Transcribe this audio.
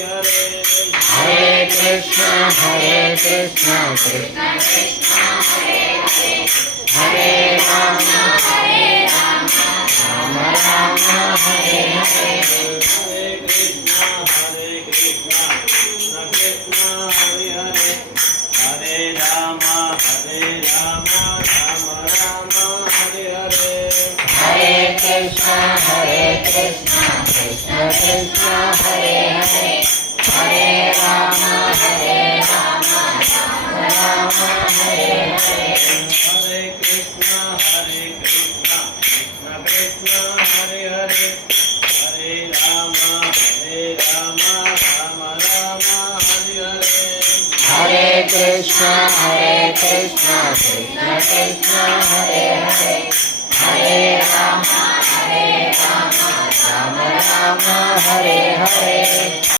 Hare Krishna, Krishna Krishna, Hare Rama, Rama Rama, Hare Hare. Hare Krishna, Krishna Krishna, Hare Hare. Hare Rama, Rama Rama, Hare Hare. Hare Krishna, Krishna Krishna, Hare Hare. Hare Rama, Rama Rama, Hare Hare. Hare Krishna, Krishna Krishna, Hare Hare. Hare Rama, Rama Rama, Hare Hare.